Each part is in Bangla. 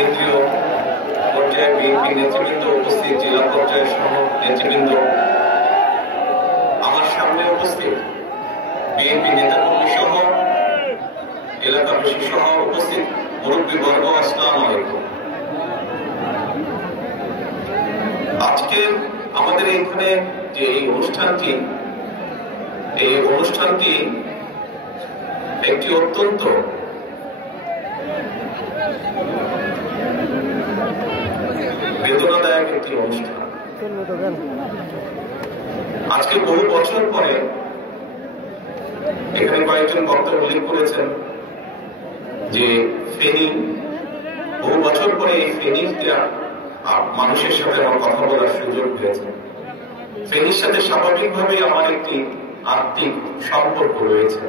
কেন্দ্রীয় পর্যায়ে বিএনপি নেতৃবৃন্দ উপস্থিত, জেলা পর্যায়ের সহ নেতৃবৃন্দ, আমার সামনে উপস্থিত বিএনপি নেতাকর্মী সহ এলাকাবাসী সহ উপস্থিত মুরব্বীবর্গ, আসসালামু আলাইকুম। আজকে আমাদের এখানে যে এই অনুষ্ঠানটি একটি অত্যন্ত বেদনাদায়ক একটি অনুষ্ঠান। আজকে বহু বছর পরে এখানে কয়েকজন বক্তা উল্লেখ করেছেন যে ফেনী, বহু বছর পরে এই ফেনীতে মানুষের সাথে আমার কথা বলার সুযোগ হয়েছে। ফেনীর সাথে স্বাভাবিকভাবে আমার একটি আত্মিক সম্পর্ক রয়েছে।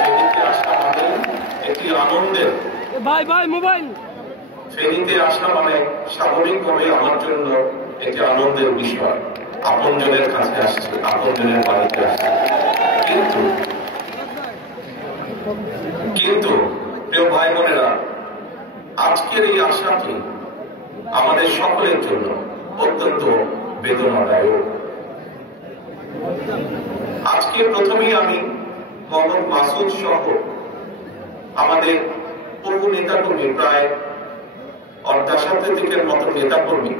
ফেনীতে আসা মানে একটি আনন্দের, ফেনীতে আসা মানে স্বাভাবিকভাবে আমার জন্য একটি আনন্দের বিষয়। আপনজনের কাছে আসছে, আপনজনের বাড়িতে আসছে। কিন্তু প্রিয় ভাই বোনেরা, আজকের এই আশাটি আমাদের সকলের জন্য অত্যন্ত বেদনাদায়ক। আজকে প্রথমেই আমি মোহাম্মদ মাসুদ সহ আমাদের পূর্ব নেতাকর্মী, প্রায় অর্ধাশতাধিকের মতো নেতাকর্মী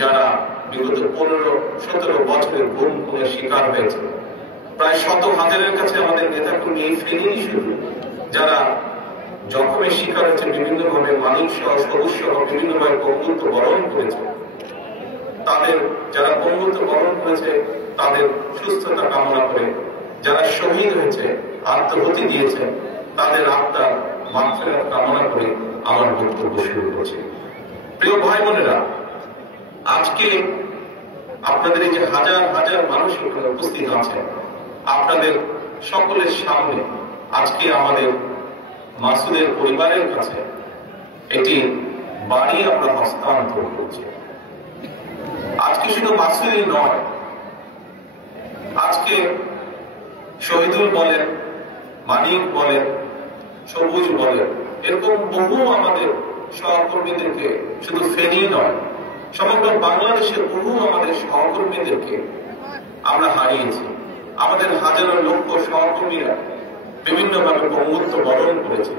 যারা বিগত 15-17 বছরের গুম খুনের শিকার হয়েছে, প্রায় 100,000-এর কাছে আমাদের নেতাকর্মী এই ফেনী শুধু যারা জখমের শিকার হয়েছে, বিভিন্নভাবে মানিক সহ সবুজ সহ বিভিন্নভাবে পঙ্গুত্ব বরণ করেছে, তাদের যারা পঙ্গুত্ব বরণ করেছে তাদের সুস্থতা কামনা করে, যারা শহীদ হয়েছে, আত্মহতি দিয়েছে, তাদের আত্মার মাগফিরাত কামনা করে আমার বক্তব্য শুরু করছি। প্রিয় ভাই বোনেরা, আজকে আপনাদের এই যে হাজার হাজার মানুষ এখানে উপস্থিত আছেন, আপনাদের সকলের সামনে আজকে আমাদের মাসুদের পরিবারের কাছে একটি বাড়ি আমরা হস্তান্তর করছি। আজকে শুধু মাসুদই নয়, আজকে শহীদুল বলেন, মানিক বলেন, সবুজ বলেন, এরকম বহু আমাদের সহকর্মীদেরকে, শুধু ফেনী নয়, সমগ্র বাংলাদেশের বহু আমাদের সহকর্মীদেরকে আমরা হারিয়েছি। আমাদের হাজারো লক্ষ সহকর্মীরা বিভিন্নভাবে পঙ্গুত্ব বরণ করেছে।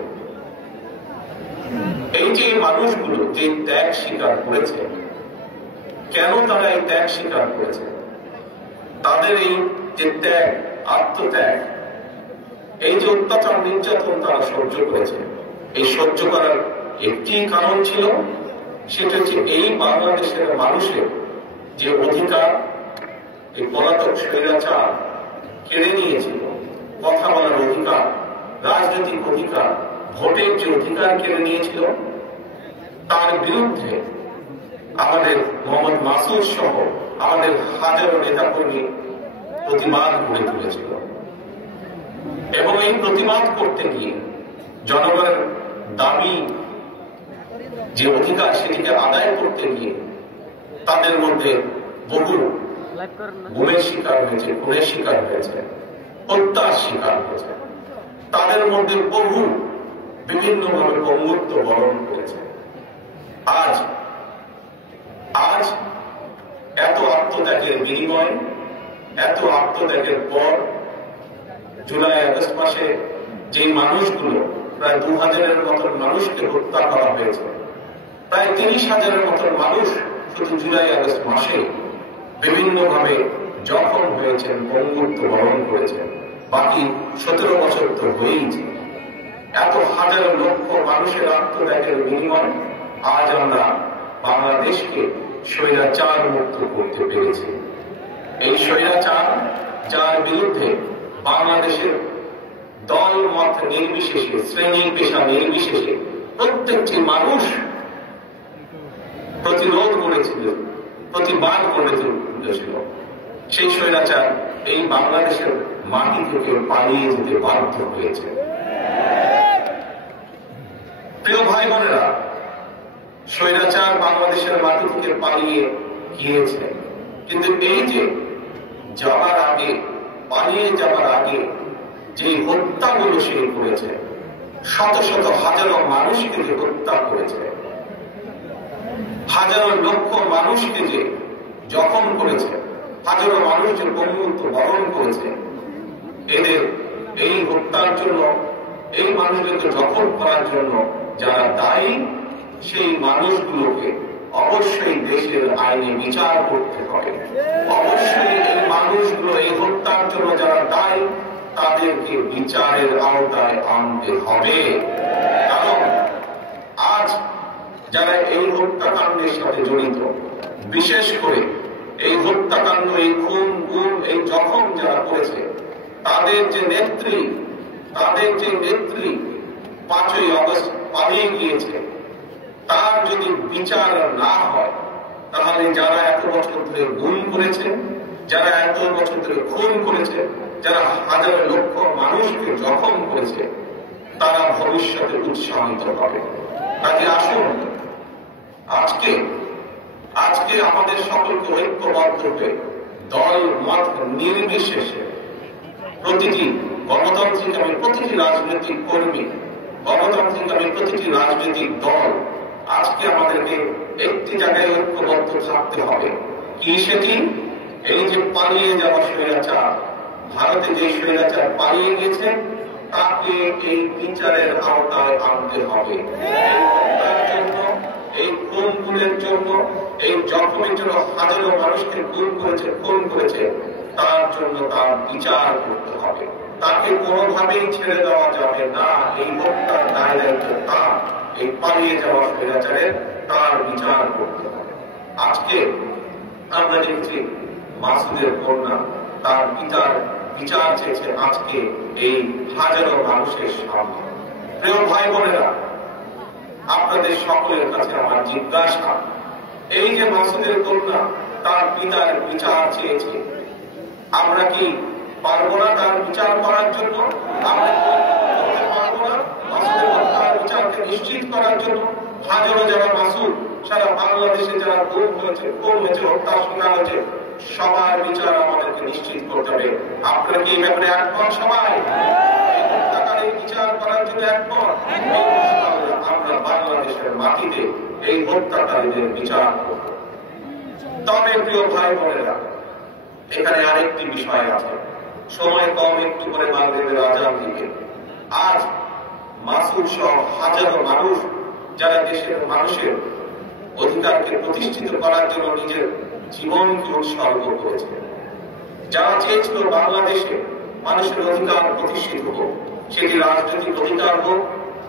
এই যে মানুষগুলো যে ত্যাগ স্বীকার করেছে, কেন তারা এই ত্যাগ স্বীকার করেছে? তাদের এই যে ত্যাগ, আত্মত্যাগ, এই যে অত্যাচার নির্যাতন তারা সহ্য করেছে, এই সহ্য করার একটি কারণ ছিল, সেটা হচ্ছে এই বাংলাদেশের মানুষের যে অধিকার এই পলাতক স্বৈরাচার কেড়ে নিয়েছিল, কথা বলার অধিকার, রাজনৈতিক অধিকার, ভোটের যে অধিকার কেড়ে নিয়েছিল, তার বিরুদ্ধে আমাদের মোহাম্মদ মাসুদ সহ আমাদের হাজারো নেতাকর্মী প্রতিবাদ গড়ে তুলেছিল। এবং এই প্রতিবাদ করতে গিয়ে জনগণের দাবি যে অধিকার, সেটিকে আদায় করতে গিয়ে তাদের মধ্যে বহু গুমের শিকার হয়েছে, খুনের শিকার হয়েছে, হত্যার শিকার হয়েছে, তাদের মধ্যে বহু বিভিন্নভাবে পঙ্গুত্ব বরণ করেছে। আজ এত আত্মত্যাগের বিনিময়, এত আত্মত্যাগের পর জুলাই আগস্ট মাসে যে মানুষগুলো, প্রায় 2000-এর মতন মানুষকে হত্যা করা হয়েছে, প্রায় 30,000-এর মতন মানুষ শুধু জুলাই আগস্ট মাসে বিভিন্নভাবে জখম হয়েছেন, পঙ্গুত্ব বরণ করেছেন, বাকি 17 বছর তো হয়েইছে। এত হাজার লক্ষ মানুষের আত্মত্যাগের বিনিময় আজ আমরা বাংলাদেশকে স্বৈরাচার মুক্ত করতে পেরেছি। এই স্বৈরাচার, যার বিরুদ্ধে বাংলাদেশের দল মত নির্বিশেষে, শ্রেণী পেশা নির্বিশেষে প্রত্যেকটি মানুষ প্রতিরোধ করেছিল, প্রতিবাদ করে তুলেছিল, সেই স্বৈরাচার এই বাংলাদেশের মাটি থেকে পালিয়ে যেতে বাধ্য হয়েছে। প্রিয় ভাই বোনেরা, স্বৈরাচার বাংলাদেশের মাটি থেকে পালিয়ে গিয়েছে, কিন্তু এই যে যাওয়ার আগে, পালিয়ে যাওয়ার আগে যে হত্যাগুলো সে করেছে, শত শত হাজারো মানুষকে যে হত্যা করেছে, হাজারো লক্ষ মানুষকে যে জখম করেছে, হাজারো মানুষ যে বন্ধুত্ব বরণ করেছে, এদের এই হত্যার জন্য, এই মানুষদেরকে জখম করার জন্য যারা দায়ী, সেই মানুষগুলোকে অবশ্যই দেশের আইনে বিচার করতে হবে। অবশ্যই এই মানুষগুলো, এই হত্যার জন্য যারা দায়ী, তাদেরকে বিচারের আওতায় আনতে হবে। কারণ আজ যারা এই হত্যাকাণ্ডের সাথে জড়িত, বিশেষ করে এই হত্যাকাণ্ড, এই খুন গুম, এই জখম যারা করেছে, তাদের যে নেত্রী 5ই আগস্ট পালিয়ে গিয়েছে, তার যদি বিচার না হয়, তাহলে যারা এত বছর ধরে গুম করেছে, যারা এত বছর ধরে খুন করেছে, যারা হাজার লক্ষ মানুষকে জখম করেছে, তারা ভবিষ্যতে উৎসাহিত হবে। কাজে আসুন, আজকে আমাদের সকলকে ঐক্যবদ্ধ হয়ে দল মত নির্বিশেষে প্রতিটি গণতান্ত্রিক প্রতিটি রাজনৈতিক কর্মী, প্রতিটি রাজনৈতিক দল, আজকে আমাদেরকে একটি জায়গায় ঐক্যবদ্ধ থাকতে হবে। কি সেটি? এই যে পালিয়ে যাওয়া স্বৈরাচার, ভারতে যে স্বৈরাচার পালিয়ে গেছে, তাকে এই বিচারের আওতায় আনতে হবে। এই খুনের জন্য, এই জখমের জন্য হাজারো মানুষকে খুন করেছে, তার জন্য তার বিচার করতে হবে। তাকে কোনোভাবেই ছেড়ে দেওয়া যাবে না। এই হত্যার দায় দায়িত্ব তার, এই পালিয়ে যাওয়া স্বৈরাচারের, তার বিচার করতে হবে। আজকে আমরা দেখছি মাসুদের কন্যা তার পিতার বিচার চেয়েছে আজকে এই হাজারো মানুষের সামনে। প্রিয় ভাই বোনেরা, আপনাদের সকলের কাছে আমার জিজ্ঞাসা, এই যে মাসুদের কন্যা তার পিতার বিচার চেয়েছে, আমরা কি পারবো না তার বিচার করার জন্য? আমরা পারবো না মাসুদের হত্যার বিচারকে নিশ্চিত করার জন্য? হাজারো যারা মাসুদ সারা বাংলাদেশে যারা খুন হয়েছে, হত্যা শিকার হয়েছে, সবার বিচার আমাদেরকে নিশ্চিত করতে হবে। আপনারা কি এই ব্যাপারে একমত? সবাই হত্যাকারীর বিচার করার জন্য একমত? আমরা বাংলাদেশের মাটিতে এই হত্যাকারীদের বিচার করব। তবে প্রিয় ভাই বোনেরা, এখানে আরেকটি বিষয় আছে। সময় কম, একটু করে মাগরিবের আযান দিবে। আজ মাসুদ সহ হাজারো মানুষ যারা দেশের মানুষের অধিকারকে প্রতিষ্ঠিত করার জন্য নিজের জীবনকে উৎসর্গ করেছে, যারা চেয়েছিল বাংলাদেশে মানুষের অধিকার প্রতিষ্ঠিত হোক, সেটি রাজনৈতিক অধিকার হোক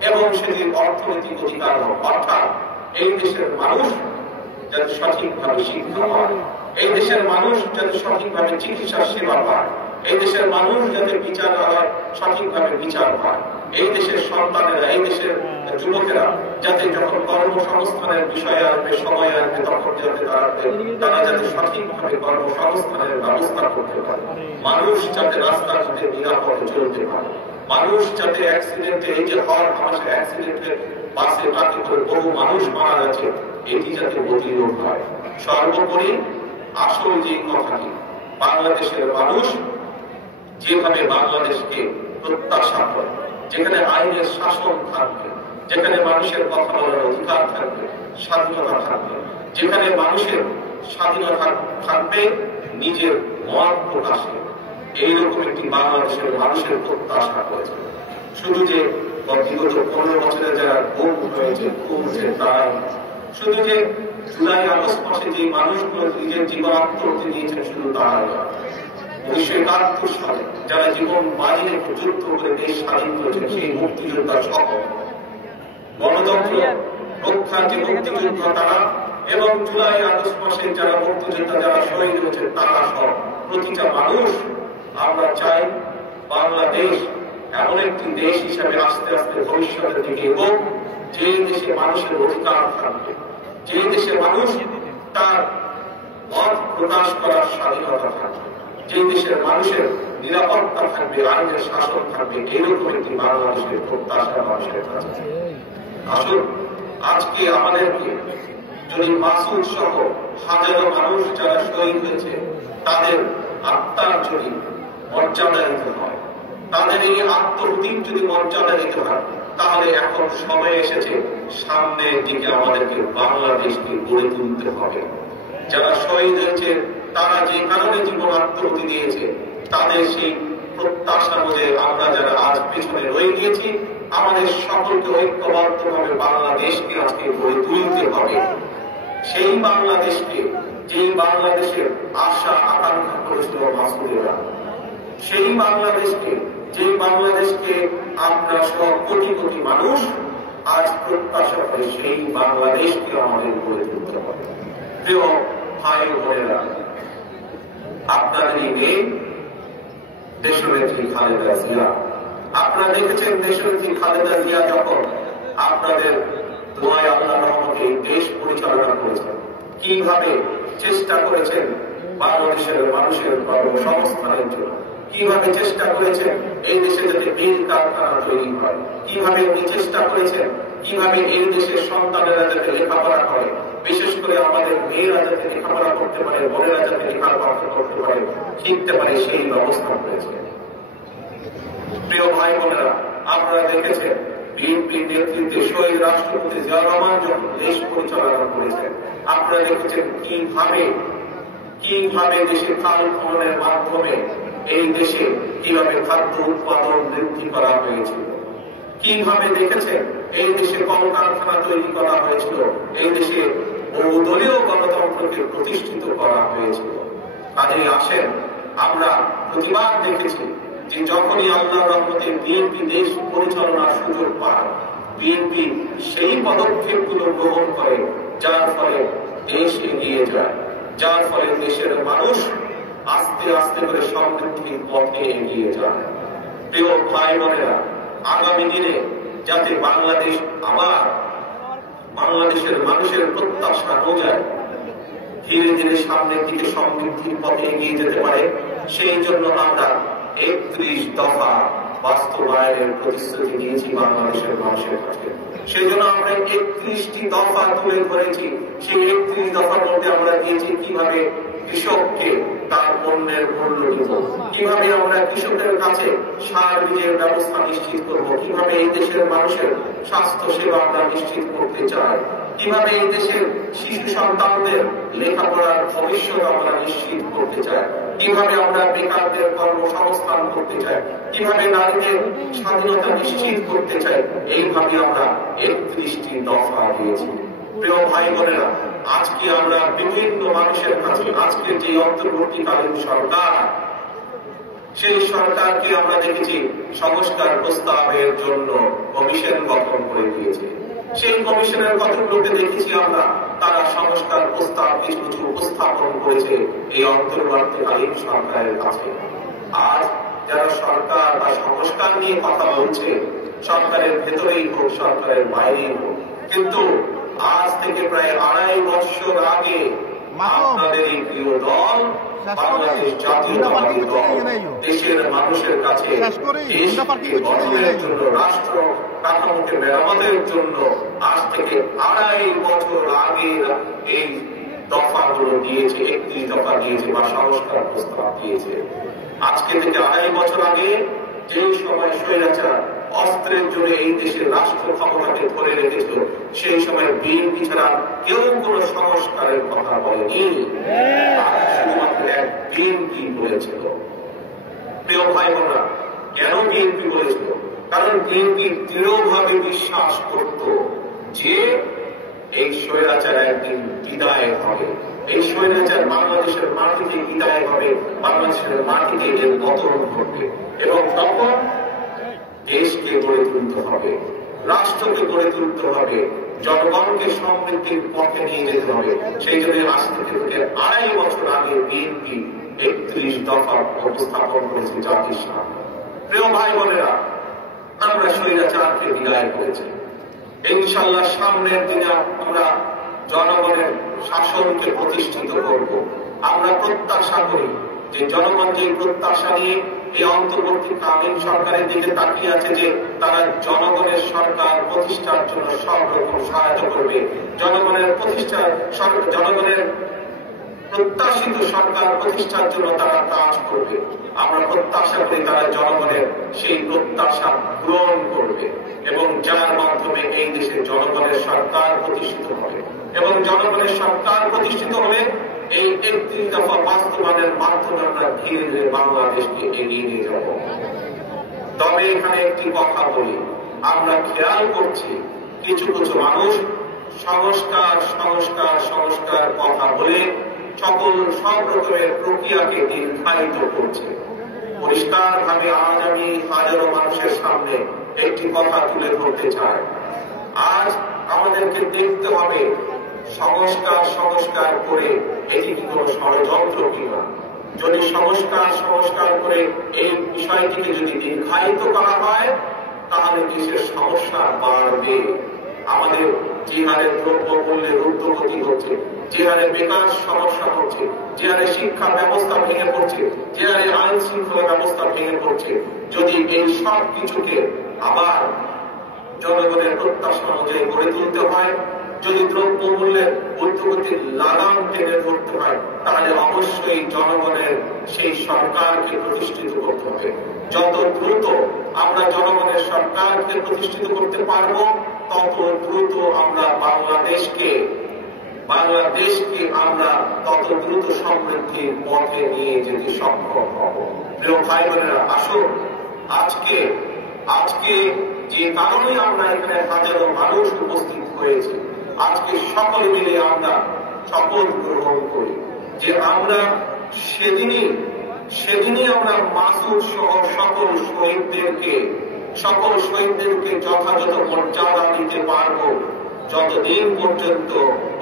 এবং সেটি অর্থনৈতিক অধিকার হোক, অর্থাৎ এই দেশের মানুষ যাতে সঠিকভাবে শিক্ষা পায়, এই দেশের মানুষ যাতে সঠিকভাবে চিকিৎসা সেবা পায়, এই দেশের মানুষ যাতে বিচারালয় সঠিকভাবে বিচার পায়, এই দেশের সন্তানেরা, এই দেশের যুবকেরা যাতে যখন কর্মসংস্থানের বিষয়ে আসবে, সময় আসবে, তখন যাতে তারা যাতে সঠিকভাবে কর্মসংস্থানের ব্যবস্থা করতে পারে, মানুষ যাতে রাস্তার সাথে নিরাপদে চলতে পারে, মানুষ যাতে অ্যাক্সিডেন্টে, এই যে হর হামেশা অ্যাক্সিডেন্টে বাসে ট্রাকে করে বহু মানুষ মারা গেছে, এটি যাতে প্রতিরোধ হয়। সর্বোপরি আসল যে কথাটি, বাংলাদেশের মানুষ যেভাবে বাংলাদেশকে প্রত্যাশা করে, যেখানে আইনের শাসন থাকবে, যেখানে মানুষের কথা বলার অধিকার থাকবে, স্বাধীনতা থাকবে, যেখানে মানুষের স্বাধীনতা থাকবে নিজের মত প্রকাশে, এইরকম একটি বাংলাদেশের মানুষের প্রত্যাশা করেছে। শুধু যে বিগত 15 বছরে যারা গুম হয়েছে, খুন হয়েছে, তারাই, শুধু যে জুলাই আগস্ট মাসে যে মানুষগুলো নিজের জীবন আত্মহত্যা দিয়েছেন, শুধু তারাই নয়। 1971 সালে যারা জীবন বাজি রেখে যুদ্ধ করে দেশ স্বাধীন করেছেন, সেই মুক্তিযোদ্ধা সহ গণতন্ত্র রক্ষার যে মুক্তিযোদ্ধা তারা, এবং জুলাই আগস্ট মাসে যারা মুক্তিযোদ্ধা, যারা শহীদ হয়েছে, তারা সহ প্রতিটা মানুষ, আমরা চাই বাংলাদেশ এমন একটি দেশ হিসাবে আস্তে আস্তে ভবিষ্যতের দিকে এগোক, যে দেশে মানুষের অধিকার থাকবে, যে দেশে মানুষ তার মত প্রকাশ করার স্বাধীনতা থাকবে, যে দেশের মানুষের নিরাপত্তা থাকবে, আইনের শাসন থাকবে, এরকম একটি বাংলাদেশের প্রত্যাশা মানুষের কাছে। আসুন, আজকে আমাদেরকে যদি মাসুদ সহ হাজারো মানুষ যারা শহীদ হয়েছে, তাদের আত্মার যদি মর্যাদা দিতে হয়, তাদের এই আত্মহত্যা যদি মর্যাদা দিতে হয়, তাহলে এখন সময় এসেছে সামনের দিকে আমাদেরকে বাংলাদেশকে গড়ে তুলতে হবে। যারা শহীদ হয়েছে, তারা যে কারণে জীবন আত্মহতি দিয়েছে, তাদের সেই প্রত্যাশা অনুযায়ী আমরা যারা আজ পেছনে রয়ে গিয়েছি, আমাদের সকলকে ঐক্যবদ্ধভাবে বাংলাদেশকে আজকে গড়ে তুলতে হবে। সেই বাংলাদেশকে, যেই বাংলাদেশের আশা আকাঙ্ক্ষা করেছিল মাসুদেরা, সেই বাংলাদেশকে, যেই বাংলাদেশকে আপনার সব কোটি কোটি মানুষ আজ প্রত্যাশা করে, সেই বাংলাদেশকে আমাদের গড়ে তুলতে হবে। প্রিয় ভাই বোনেরা, আপনাদেরই মেয়ে দেশনেত্রী খালেদা জিয়া, আপনারা দেখেছেন দেশনেত্রী খালেদা জিয়া যখন আপনাদের দোয়ায় আল্লাহর রহমতে দেশ পরিচালনা করেছেন, কিভাবে চেষ্টা করেছেন বাংলাদেশের মানুষের কর্মসংস্থানের জন্য, কিভাবে চেষ্টা করেছেন এই দেশে যাতে মিল কারখানা তৈরি হয়, কিভাবে উনি চেষ্টা করেছেন কিভাবে এই দেশের সন্তানেরা যাতে লেখাপড়া করে, বিশেষ করে আমাদের মেয়েরা যাতে লেখাপড়া করতে পারে, বোনেরা যাতে লেখাপড়া করতে পারে, শিখতে পারে, সেই ব্যবস্থা করেছে। প্রিয় ভাই বোনেরা, আপনারা দেখেছেন বিএনপির নেতৃত্বে শহীদ রাষ্ট্রপতি জিয়াউর রহমান যখন দেশ পরিচালনা করেছেন, আপনারা দেখেছেন কিভাবে দেশে খাল খননের মাধ্যমে এই দেশে কিভাবে খাদ্য উৎপাদন বৃদ্ধি করা হয়েছিল, কিভাবে দেখেছেন এই দেশে কলকারখানা তৈরি করা হয়েছিল, এই দেশে বহুদলীয় গণতন্ত্রকে প্রতিষ্ঠিত করা হয়েছিল। কাজেই আসেন, আমরা প্রতিবাদ দেখেছি যে যখনই আল্লাহর রহমতে বিএনপি দেশ পরিচালনার সুযোগ পায়, বিএনপি সেই পদক্ষেপগুলো গ্রহণ করে যার ফলে দেশ এগিয়ে যায়, যার ফলে দেশের মানুষ আস্তে আস্তে করে সমৃদ্ধির পথে এগিয়ে যায়। প্রিয় ভাই বোনেরা, আগামী দিনে যাতে বাংলাদেশ আবার বাংলাদেশের মানুষের প্রত্যাশা অনুযায়ী ধীরে ধীরে সামনের দিকে সমৃদ্ধির পথে এগিয়ে যেতে পারে, সেই জন্য আমরা 31 দফা বাস্তবায়নের প্রতিশ্রুতি দিয়েছি বাংলাদেশের মানুষের কাছে। সেই জন্য আমরা 31টি দফা তুলে ধরেছি। সেই 31 দফার মধ্যে আমরা দিয়েছি কিভাবে কৃষককে তার পণ্যের মূল্য দিব, কিভাবে আমরা কৃষকের কাছে সার বীজের ব্যবস্থা নিশ্চিত করব, কিভাবে এই দেশের মানুষের স্বাস্থ্য সেবা আমরা নিশ্চিত করতে চাই, কিভাবে এই দেশের শিশু সন্তানদের লেখাপড়ার ভবিষ্যৎ আমরা নিশ্চিত করতে চাই, কিভাবে আমরা বেকারদের কর্মসংস্থান করতে চাই, কিভাবে নারীদের স্বাধীনতা নিশ্চিত করতে চাই, এইভাবে আমরা 31টি দফা দিয়েছি। প্রিয় ভাই বোনেরা, আজকে আমরা বিভিন্ন মানুষের কাছে আজকের যে অন্তর্বর্তীকালীন সরকার, সেই সরকারকে আমরা দেখেছি সংস্কার প্রস্তাবের জন্য কমিশন গঠন করে দিয়েছে। সেই কমিশনের কতগুলোকে দেখেছি আমরা, তারা সংস্কার প্রস্তাব কিছু কিছু উপস্থাপন করেছে এই অন্তর্বর্তীকালীন সরকারের কাছে। আজ যারা সরকার বা সংস্কার নিয়ে কথা বলছে, সরকারের ভেতরেই হোক সরকারের বাইরেই হোক, কিন্তু আজ থেকে প্রায় 2.5 বছর আগে আপনাদের এই প্রিয় দল বাংলাদেশ জাতীয়তাবাদী দল দেশের মানুষের কাছে দেশকে গঠনের জন্য, রাষ্ট্র কাঠামোকে মেরামতের জন্য আজ থেকে 2.5 বছর আগে এই দফাগুলো দিয়েছে, 31 দফা দিয়েছে বা সংস্কার প্রস্তাব দিয়েছে। আজকে থেকে 2.5 বছর আগে যে সময় স্বৈরাচার অস্ত্রের জোরে এই দেশের রাষ্ট্র ক্ষমতাকে ধরে রেখেছিল, সেই সময় বিএনপি ছাড়া কেউ কোন সংস্কারের কথা বলেনি, শুধুমাত্র এক বিএনপি বলেছিল। প্রিয় ভাই বোনরা, কেন বিএনপি বলেছিল? কারণ বিএনপি দৃঢ়ভাবে বিশ্বাস করত যে এই স্বৈরাচার একদিন বিদায় হবে, এই স্বৈরাচার বাংলাদেশের মাটিতে বিদায় হবে, বাংলাদেশের মাটিতে এর পতন ঘটবে, এবং তখন দেশকে গড়ে তুলতে হবে, রাষ্ট্রকে গড়ে তুলতে হবে, জনগণকে সমৃদ্ধির পথে নিয়ে যেতে হবে। সেই জন্য আজ থেকে 2.5 বছর আগে বিএনপি 31 দফা উপস্থাপন করেছে জাতির সামনে। প্রিয় ভাই বোনেরা, আমরা স্বৈরাচারকে বিদায় করেছি। ইনশাআল্লাহ সামনের দিনে আমরা জনগণের শাসনকে প্রতিষ্ঠিত করব। আমরা প্রত্যাশা করি যে জনগণ যে প্রত্যাশা নিয়ে এই অন্তর্বর্তীকালীন সরকারের দিকে তাকিয়ে আছে, যে তারা জনগণের সরকার প্রতিষ্ঠার জন্য সব রকম সহায়তা করবে, জনগণের প্রত্যাশিত সরকার প্রতিষ্ঠার জন্য তারা কাজ করবে। আমরা প্রত্যাশা করি তারা জনগণের সেই প্রত্যাশা পূরণ করবে এবং যার মাধ্যমে এই দেশে জনগণের সরকার প্রতিষ্ঠিত হবে এবং জনগণের সরকার প্রতিষ্ঠিত হলে এই ৩১ দফা বাস্তবায়নের মাধ্যমে আমরা ধীরে ধীরে বাংলাদেশকে এগিয়ে নিয়ে যাব। তবে এখানে একটি কথা বলি, আমরা খেয়াল করছি কিছু কিছু মানুষ সংস্কার সংস্কার সংস্কার কথা বলে সব রকমের প্রক্রিয়াকে দীর্ঘায়িত করছে। পরিষ্কার ভাবে আজ আমি হাজারো মানুষের সামনে একটি কথা তুলে ধরতে চাই। আজ আমাদেরকে দেখতে হবে সংস্কার সংস্কার করে এটি কি কোনো ষড়যন্ত্র কিনা। যদি সংস্কার করে এই বিষয়টিকে যদি দীর্ঘায়িত করা হয় তাহলে দেশের সমস্যা বাড়বে। আমাদের যে হারে দ্রব্য মূল্যের ঊর্ধ্বগতি হচ্ছে, যে হারে বেকার সমস্যা হচ্ছে, যে হারে শিক্ষা ব্যবস্থা ভেঙে পড়ছে, যে হারে আইন শৃঙ্খলা ব্যবস্থা ভেঙে পড়ছে, যদি এই সব কিছুকে আবার জনগণের প্রত্যাশা অনুযায়ী গড়ে তুলতে হয়, যদি দ্রব্য মূল্যের ঊর্ধ্বগতির লাগাম টেনে ধরতে হয়, তাহলে অবশ্যই জনগণের সেই সরকারকে প্রতিষ্ঠিত করতে হবে। যত দ্রুত আমরা জনগণের সরকারকে প্রতিষ্ঠিত করতে পারবো তত দ্রুত আমরা বাংলাদেশকে আমরা তত দ্রুত সমৃদ্ধির পথে নিয়ে যেতে সক্ষম হব। প্রিয় ভাই বোনেরা, আসুন আজকে যে কারণে আমরা এখানে হাজারো মানুষ উপস্থিত হয়েছে, আজকে সকল মিলে আমরা শপথ গ্রহণ করি যে আমরা সেদিনই আমরা মাসুদ সহ সকল শহীদদেরকে যথাযথ মর্যাদা দিতে পারবো যতদিন পর্যন্ত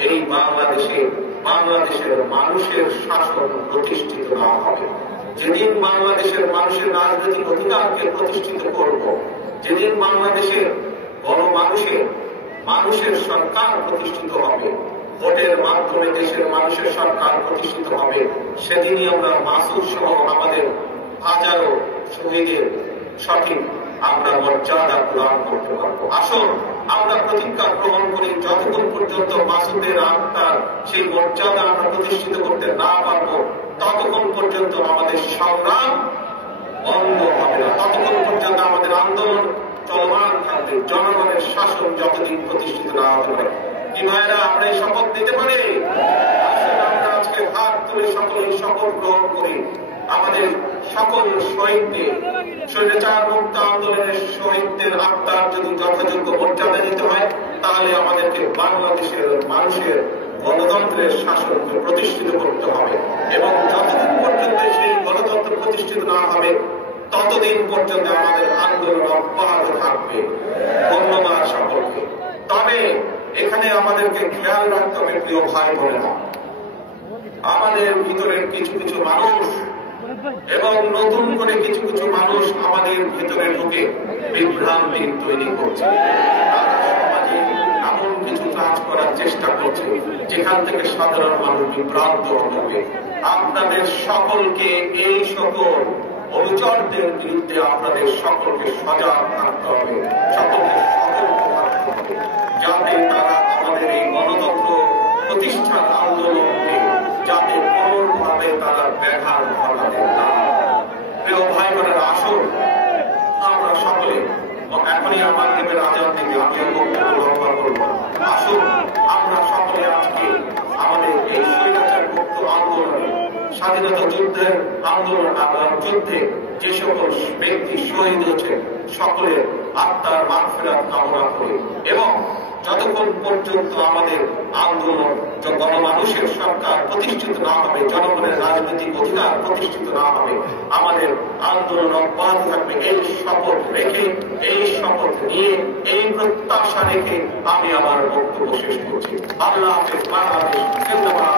এই বাংলাদেশের মানুষের শাসন প্রতিষ্ঠিত না হবে। যেদিন বাংলাদেশের মানুষের রাজনৈতিক অধিকারকে প্রতিষ্ঠিত করব, যেদিন বাংলাদেশের মানুষের সরকার প্রতিষ্ঠিত হবে, ভোটের মাধ্যমে দেশের মানুষের সরকার প্রতিষ্ঠিত হবে, সেদিনই আমরা মাসুদ সহ আমাদের হাজারো শহীদের সঠিক আমরা মর্যাদা প্রদান করতে পারবো। আসুন আমরা প্রতিজ্ঞা গ্রহণ করি, যতক্ষণ পর্যন্ত মাসুদের আত্মার সেই মর্যাদা আমরা প্রতিষ্ঠিত করতে না পারবো ততক্ষণ পর্যন্ত আমাদের সংগ্রাম বন্ধ হবে না, ততক্ষণ পর্যন্ত আমাদের আন্দোলন চলমান থাকবে, জনগণের শাসন যতদিন প্রতিষ্ঠিত না হতে পারে। কি ভাইরা, আমরা এই শপথ নিতে পারি? আমরা আজকে হাত তুলে সকলেই শপথ গ্রহণ করি। আমাদের সকল শহীদদের, স্বৈরাচার মুক্ত আন্দোলনের শহীদদের আত্মার যদি যথাযোগ্য মর্যাদা দিতে হয় তাহলে আমাদেরকে বাংলাদেশের মানুষের গণতন্ত্রের শাসনকে প্রতিষ্ঠিত করতে হবে এবং যতদিন পর্যন্ত সেই গণতন্ত্র প্রতিষ্ঠিত না হবে ততদিন পর্যন্ত আমাদের আন্দোলন অব্যাহত থাকবে। ধন্যবাদ সকলকে। তবে এখানে আমাদেরকে খেয়াল রাখতে হবে প্রিয় ভাই বোনেরা, আমাদের ভিতরের কিছু কিছু মানুষ এবং নতুন করে কিছু কিছু মানুষ আমাদের ভিতরে ঢুকে বিভ্রান্তি তৈরি করছে। তারা সমাজে এমন কিছু কাজ করার চেষ্টা করছে যেখান থেকে সাধারণ মানুষ বিভ্রান্ত হবে। আপনাদের সকলকে এই সকল অনুচরদের বিরুদ্ধে আপনাদের সকলকে সজাগ থাকতে হবে, সকলকে সতর্ক থাকতে হবে, যাতে তারা আমাদের এই গণতন্ত্র প্রতিষ্ঠান আন্দোলনকে যাতে কোনোভাবে তারা ব্যাঘাত ঘটাতে না। প্রিয় ভাই বোনেরা, আসুন আমরা সকলে, এখনই আমার দেবের আজাদ থেকে আমি বক্তব্য লম্বা করবো, আসুন আমরা সকলে আজকে আমাদের এই স্বৈরাচার মুক্ত আন্দোলনে, স্বাধীনতা যুদ্ধের আন্দোলন যুদ্ধে যে সকল ব্যক্তি শহীদ হয়েছে সকলের আত্মার মাগফিরাত কামনা করি এবং যতক্ষণ পর্যন্ত আমাদের আন্দোলন গণমানুষের সরকার প্রতিষ্ঠিত না হবে, জনগণের রাজনৈতিক অধিকার প্রতিষ্ঠিত না হবে, আমাদের আন্দোলন অব্যাহত থাকবে। এই শপথ রেখে, এই শপথ নিয়ে, এই প্রত্যাশা রেখে আমি আমার বক্তব্য শেষ করছি। আল্লাহ হাফেজ। বাংলাদেশ জিন্দাবাদ।